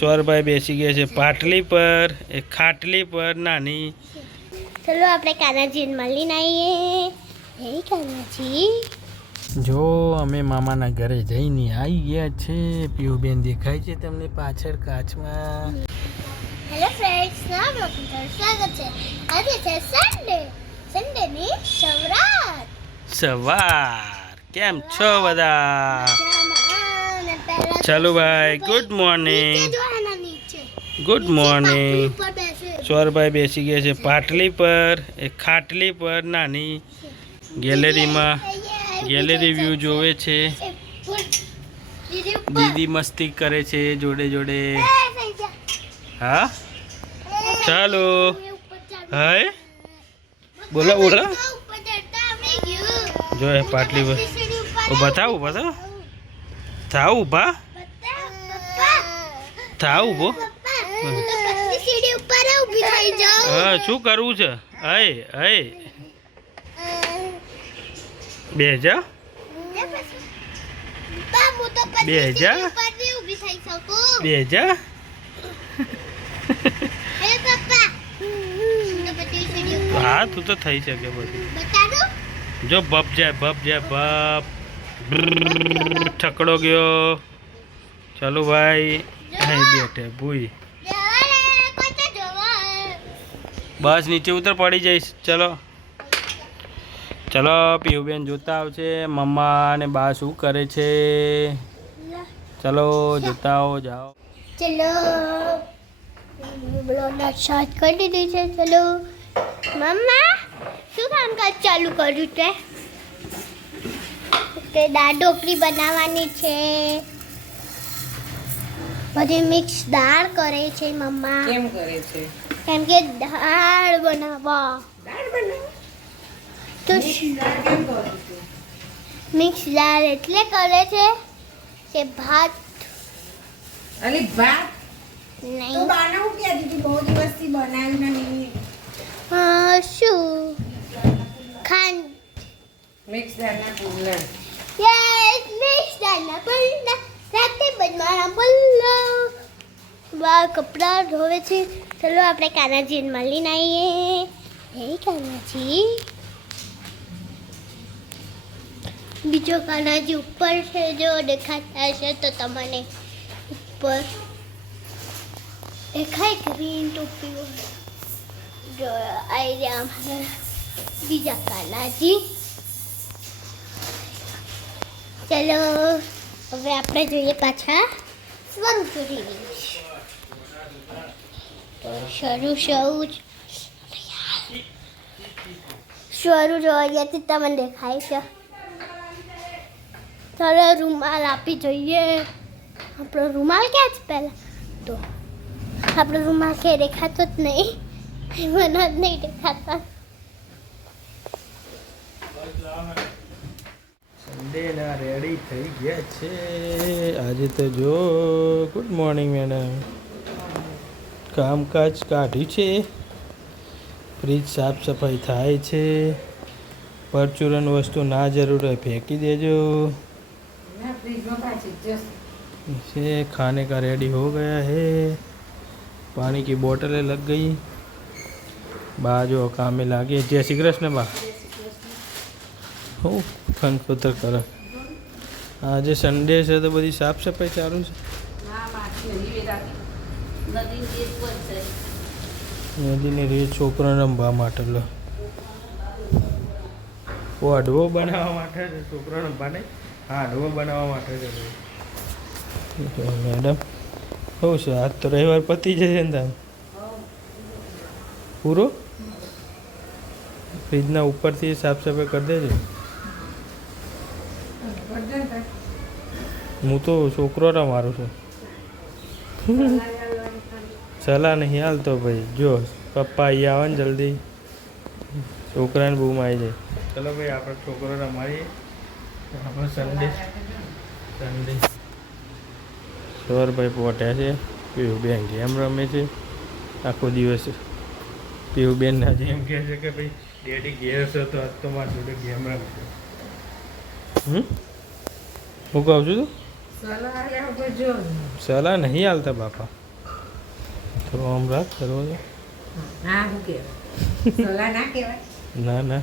ચોરભાઈ બેસી ગયા છે પાટલી પર, એક ખાટલી પર નાની. ચલો આપણે કાનાજીને મળીને આવીએ. હે કાનાજી, જો અમે મામાના ઘરે જઈને આવી ગયા છે. પીયુબેન દેખાય છે તમને પાછળ કાચમાં. હેલો ફ્રેન્ડ્સ, સ્વાગત છે. આજે છે સન્ડેની સવાર. કેમ છો બધા? ચાલો ભાઈ, ગુડ મોર્નિંગ. Good morning. ચોરભાઈ બેસી ગયા છે પાટલી પર, એક ખાટલી પર નાની. ગેલેરીમાં ગેલેરી વ્યૂ જોવે છે. દીદી મસ્તી કરે છે જોડે જોડે. હા ચાલો. હાય બોલો બોલો. જો એ પાટલી પર બતાવું બતાવો. થાવ ઊભા, થાવ ઊભો. હા શું કરવું છે? હય હય બે જા, બે જા, બે જા. હા તું તો થઈ શકે બધું. જો બપ જાય બપ જાય બપ. ઠકડો ગયો. ચાલો ભાઈ, અહીં બેઠે ભૂઈ. બસ નીચે ઉતર, પડી જઈશ. ચલો ચલો. પીયુબેન જોતા આવશે મમ્મા અને બા શું કરે છે. ચલો જોતા આવો, જાઓ. ચલો બ્લોગ સ્ટાર્ટ કરી દીધી છે. ચલો મમ્મા, શું કામકાજ ચાલુ કર્યું છે? કે દાળ ઢોકળી બનાવવાની છે. બધી મિક્સ દાળ કરે છે મમ્મા. કેમ કરે છે? કેમ કે દાળ બનાવવા. તો મિક્સ દાળ એટલે કરે છે કે ભાત અલી ભાત તો નહીં. બનાવું કે દીદી બહુ દિવસથી બનાવ્યું નહીં. શું ખાંડ? મિક્સ દાળના પુડલા. યસ, મિક્સ દાળના પુડલા રાતે બનાવવાના પુડલા. બા કપડાં ધોવે છે. ચલો આપણે કાનાજીને મળીને આવીએ. હે કાનાજી. બીજો કાનાજી ઉપર છે, જો દેખાતા હશે તો તમને. ઉપર દેખાય ગ્રીન ટોપી. જો આવી રહ્યા અમારા બીજા કાનાજી. ચલો હવે આપણે જોઈએ પાછા સ્વરૂપ શરૂ જો અહીંયાથી તમને દેખાય છે. ચાલો રૂમાલ આપી જોઈએ. આપણો રૂમાલ ક્યાં છે? પહેલાં તો આપણો રૂમાલ ક્યાંય દેખાતો જ નહીં. મને જ નહીં દેખાતા. સન્ડેના રેડી થઈ ગયા છે આજે તો. જો ગુડ મોર્નિંગ મેડમ. કામકાજ કાઢ્યું છે. ફ્રીજ સાફ સફાઈ થાય છે. પરચુરન વસ્તુ ના જરૂર હોય ફેંકી દેજો. ના ફ્રીજમાં પાછી જશે. से खाने का रेडी हो गया है. पानी की बोतलें लग गई. बा जो काम में लागे. जय श्री कृष्ण बा. હું ખનખોતર કરે. આજે સન્ડે છે તો બધી સાફ સફાઈ ચાલુ છે. નદીની રેત છોકરાને રમવા માટે. લો હાડવો બનાવવા માટે છે. છોકરાને રમવા નહીં, હાડવો બનાવવા માટે છે. મેડમ શું છે? આજ તો રવિવાર પતી જશે ને તાર પૂરો. ફ્રીજના ઉપરથી સાફ સફાઈ કરી દેજો. હું તો છોકરો રમારું છું. સલાહ નહીં હાલતો ભાઈ. જો પપ્પા અહીંયા આવે ને જલ્દી, છોકરાને બૂમ આવી જાય. ચલો ભાઈ આપણે છોકરો રમાડીએ. આપણે સન્ડે સવારભાઈ પહોંચ્યા છે. પીયુબેન ગેમ રમે છે આખો દિવસ. પીયુબેન આજે એમ કહે છે કે ભાઈ ડેડી ઘેર છે તો આજ તો મારી જોડે ગેમ રમે છે. હું કહું છું તું? સલાહ નહીં હાલતા બાપા. થોડો આમ રાખ કરવો છે. ના શું કહેવાય સલાહ ના કહેવાય. ના ના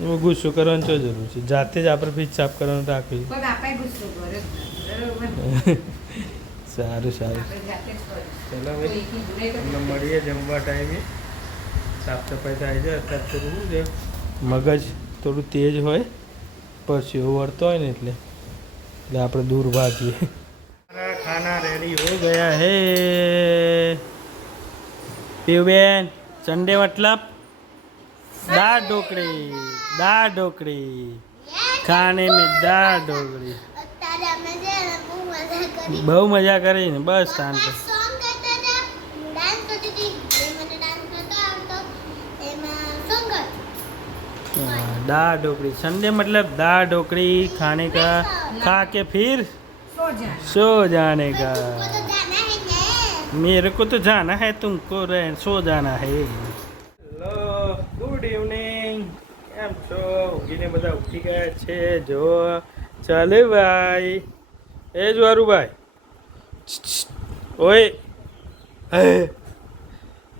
એમાં ગુસ્સો કરવાની શું જરૂર છે? જાતે જ આપણે ફ્રીજ સાફ કરવાનું રાખી. પણ આપણે ગુસ્સો કર્યો બરોબર. સારું સારું. આપણે જાતે જ કરીએ. ચલો કોઈ ભાઈ એકી જોડે તો તમને મળીએ જમવા ટાઈમે. સાફ સફાઈ થાય છે અત્યારે તો શું છે મગજ થોડું તેજ હોય પછી એવું વળતો હોય ને એટલે આપણે દૂર ભાગીએ. ખાના રેડી હો ગયા હે પીવબેન. સંડે મતલબ दाल ढोकड़ी खाने में दाल ढोकड़ी અત્યારે અમે છે ને બહુ મજા કરી. બહુ મજા કરી ને બસ શાંત. સોંગ કરતા હતા, ડાન્સ કરતી હતી. જે મને ડાન્સ નતો આવતો એમાં સોંગ કરતી. दाल ढोकड़ी संडे मतलब दाल ढोकड़ी खाने का खा के फिर સો જાણ. सो जाने का. तुमको तो जाना है ना. मेरे को तो जाना है तुमको सो जाना है. Hello good evening. કેમ છો? ઊંઘીને બધા ઉઠી ગયા છે જો. ચાલે ભાઈ. એ જવારુભાઈ ઓય હે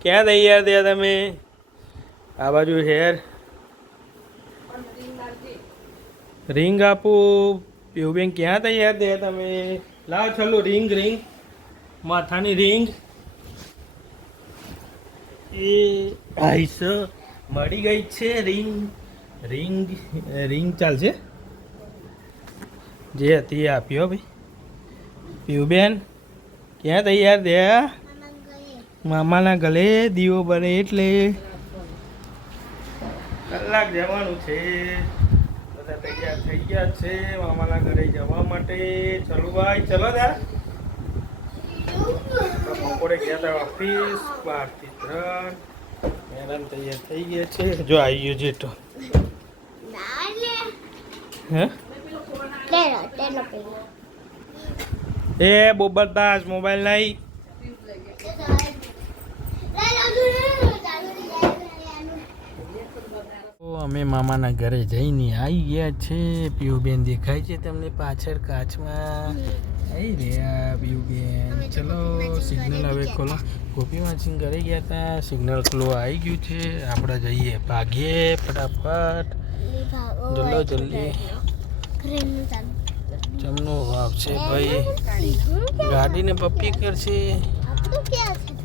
ક્યાં તૈયાર થયા તમે? આ બાજુ હેર રિંગ આપું. પીવબેન ક્યાં તૈયાર થયા તમે? લાવ ચાલો રિંગ માથાની રિંગ. એ આઈસ મળી ગઈ છે રિંગ ચાલશે. જે હતી એ આપ્યો ભાઈ. પીવબેન ક્યાં તૈયાર થયા? મામાના ગલે દીવો બને એટલે કલાક જવાનું છે. બધા તૈયાર થઈ ગયા છે મામાના ઘરે જવા માટે. ચલો ભાઈ ચલો તાર. બપોરે ગયા હતા ઓફિસ 12 થી 3. મેડમ તૈયાર થઈ ગયા છે જો આવી ગયો જેઠો. ના લે. હે તેનો પેલો. એ બોબરદાસ મોબાઈલ નહીં. અમે મામાના ઘરે જઈને આવી ગયા છે. પીયુબેન દેખાય છે તમને પાછળ કાચમાં. આવી રહ્યા પીયુબેન. ચલો સિગ્નલ હવે ખોલો. ગોપી માસી ઘરે ગયા હતા. સિગ્નલ ખોલો આવી ગયું છે. આપણે જઈએ ભાગીએ ફટાફટ. જલ્દી જમનું આવશે ભાઈ. ગાડીને પપ્પી કરશે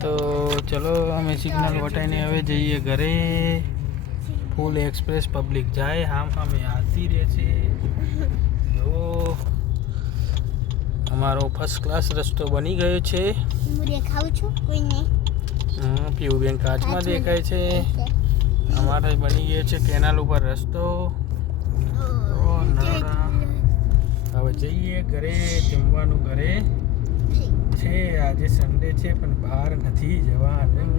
તો ચલો અમે સિગ્નલ વટાઈને હવે જઈએ ઘરે. ફૂલ એક્સપ્રેસ પબ્લિક જાય આમ અમે આવતી રહે છે. જો અમારો ફર્સ્ટ ક્લાસ રસ્તો બની ગયો છે. હું દેખાઉં છું કોઈને. પીયુબેન કાચમાં દેખાય છે. અમારે બની ગયો છે કેનાલ ઉપર રસ્તો. હવે જઈએ ઘરે. જમવાનું ઘરે છે. આજે સન્ડે છે પણ બહાર નથી જવાનું.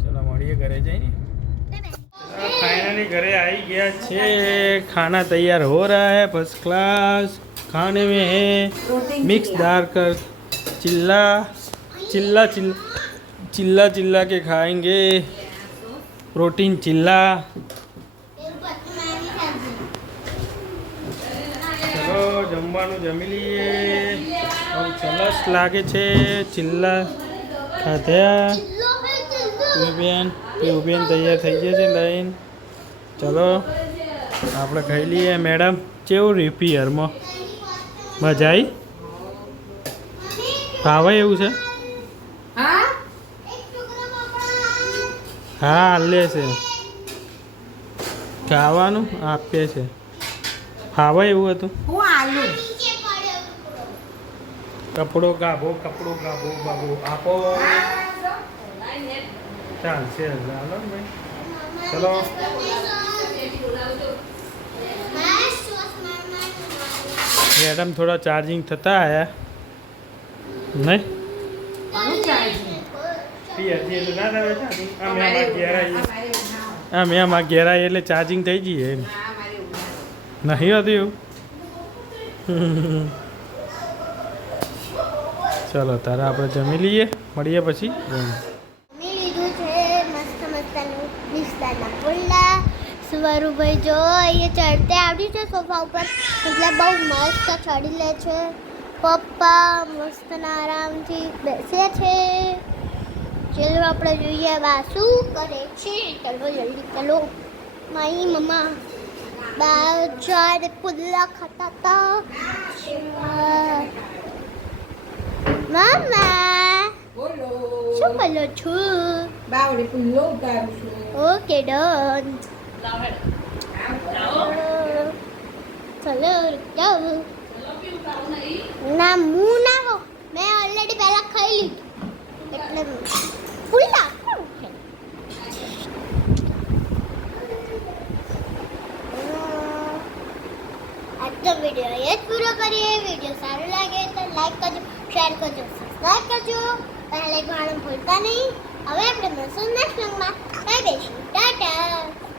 ચલો મળીએ ઘરે જઈને. फाइनली घरे आई गया छे. खाना तैयार हो रहा है फर्स्ट क्लास. खाने में है मिक्स दाल कर चिल्ला के खाएंगे. प्रोटीन चिल्ला. चलो जमવાનું જમી લઈએ. સરસ લાગે છે ચિલ્લા ખાધ્યા. પીયુબેન તૈયાર થઈ ગયા છે લઈને. ચલો આપણે ખાઈ લઈએ. મેડમ કેવું રહ્યું પિયરમાં? મજા આવી? ભાવે એવું છે? હા હા લે છે ખાવાનું આપે છે. ભાવે એવું હતું? હું આલુ કપડો ગાભો બાબુ આપો. ચાલશે ચાલો ને ભાઈ. ચલો મેડમ થોડા ચાર્જિંગ થતા આયા નહીં. પીએચી એટલે ના થાય ચાર્જિંગ. અમે આમાં ઘેર આવીએ. અમે આમાં ઘેર આવીએ એટલે ચાર્જિંગ થઈ જઈએ એમ. નહીં હોતું એવું. ચલો તારે આપણે જમી લઈએ. મળીએ પછી. જમી લીધું છે મસ્ત મસ્તનું વિસ્તારના પુલ્લા. સુવારુભાઈ જો અહીંયા ચડતે આવડ્યું છે સોફા ઉપર એટલે બહુ મસ્ત ચડી લે છે. પપ્પા મસ્ત આરામથી બેસે છે. ચલો આપણે જોઈએ બા શું કરે છે. ચલો જલ્દી ચલો. મારી મમ્મા બા ચાર પુલ્લા ખાતા હતા. મમ્મા બોલો શું બોલો છો? બાવડે પુલ્લો ઉતારું છું. Okay done. ચલો જાઓ. ના હું ના ખાઉં. મેં ઓલરેડી પહેલા ખાઈ લીધું એટલે પુલ્લા આજનો વિડીયો એ જ પૂરો કરીએ. વિડીયો સારો લાગે તો લાઈક કરજો, શેર કરજો, સબસ્ક્રાઈબ કરજો અને લાઈક કરવાનું ભૂલતા નહીં. હવે આપણે મળશું નેક્સ્ટ વ્લોગમાં. Bye bye, Tata.